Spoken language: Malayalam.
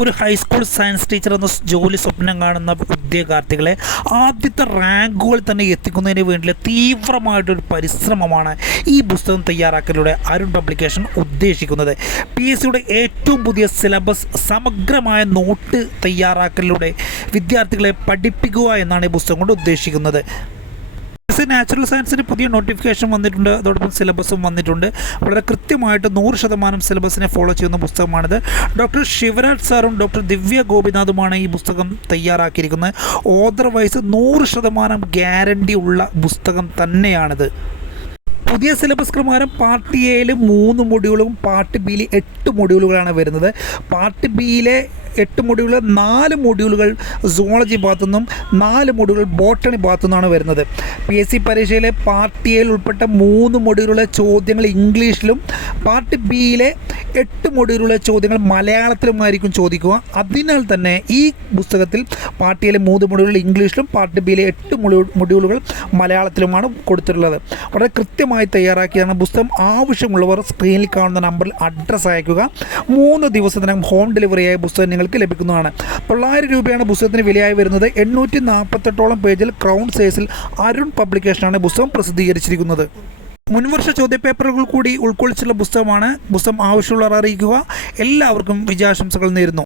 ഒരു ഹൈസ്കൂൾ സയൻസ് ടീച്ചർ എന്ന ജോലി സ്വപ്നം കാണുന്ന ഉദ്യോഗാർത്ഥികളെ ആദ്യത്തെ റാങ്കുകൾ തന്നെ എത്തിക്കുന്നതിന് വേണ്ടിയുള്ള തീവ്രമായിട്ടൊരു പരിശ്രമമാണ് ഈ പുസ്തകം തയ്യാറാക്കലിലൂടെ അരുൺ പബ്ലിക്കേഷൻ ഉദ്ദേശിക്കുന്നത്. PSCയുടെ ഏറ്റവും പുതിയ സിലബസ് സമഗ്രമായ നോട്ട് തയ്യാറാക്കലിലൂടെ വിദ്യാർത്ഥികളെ പഠിപ്പിക്കുക എന്നാണ് ഈ പുസ്തകം കൊണ്ട് ഉദ്ദേശിക്കുന്നത്. നാച്ചുറൽ സയൻസിന് പുതിയ നോട്ടിഫിക്കേഷൻ വന്നിട്ടുണ്ട്, അതോടൊപ്പം സിലബസും വന്നിട്ടുണ്ട്. വളരെ കൃത്യമായിട്ട് 100% സിലബസിനെ ഫോളോ ചെയ്യുന്ന പുസ്തകമാണിത്. ഡോക്ടർ ശിവരാജ് സാറും ഡോക്ടർ ദിവ്യ ഗോപിനാഥുമാണ് ഈ പുസ്തകം തയ്യാറാക്കിയിരിക്കുന്നത്. ഓതർ വൈസ് 100% ഗ്യാരണ്ടി ഉള്ള പുസ്തകം തന്നെയാണിത്. പുതിയ സിലബസ് പ്രകാരം പാർട്ട് എയിൽ 3 മൊഡ്യൂളും പാർട്ട് ബിയിൽ 8 മൊഡ്യൂളുകളാണ് വരുന്നത്. പാർട്ട് ബിയിലെ 8 മൊഡ്യൂളുകൾ 4 മൊഡ്യൂളുകൾ സുവോളജി ഭാഗത്തുനിന്നും 4 മൊഡ്യൂളുകൾ ബോട്ടണി ഭാഗത്തുനിന്നാണ് വരുന്നത്. PSC പരീക്ഷയിലെ പാർട്ട് എയിൽ ഉൾപ്പെട്ട 3 മൊഡ്യൂളുകളെ ചോദ്യങ്ങൾ ഇംഗ്ലീഷിലും പാർട്ട് ബിയിലെ 8 മൊഡ്യൂളുകളെ ചോദ്യങ്ങൾ മലയാളത്തിലുമായിരിക്കും ചോദിക്കുക. അതിനാൽ തന്നെ ഈ പുസ്തകത്തിൽ പാർട്ട് എയിലെ 3 മൊഡ്യൂളുകൾ ഇംഗ്ലീഷിലും പാർട്ട് ബിയിലെ 8 മൊഡ്യൂളുകൾ മലയാളത്തിലുമാണ് കൊടുത്തിട്ടുള്ളത്. വളരെ കൃത്യമായി തയ്യാറാക്കിയാണ് പുസ്തകം. ആവശ്യമുള്ളവർ സ്ക്രീനിൽ കാണുന്ന നമ്പറിൽ അഡ്രസ്സ് അയക്കുക. 3 ദിവസത്തിനകം ഹോം ഡെലിവറിയായ പുസ്തകം നിങ്ങൾക്ക് ലഭിക്കുന്നതാണ്. 900 രൂപയാണ് പുസ്തകത്തിന് വിലയായി വരുന്നത്. 848ഓളം പേജിൽ ക്രൗൺ സൈസിൽ അരുൺ പബ്ലിക്കേഷനാണ് പുസ്തകം പ്രസിദ്ധീകരിച്ചിരിക്കുന്നത്. മുൻവർഷ ചോദ്യപേപ്പറുകൾ കൂടി ഉൾക്കൊള്ളിച്ചുള്ള പുസ്തകമാണ്. പുസ്തകം ആവശ്യമുള്ളവർ അറിയിക്കുക. എല്ലാവർക്കും വിജയാശംസകൾ നേരുന്നു.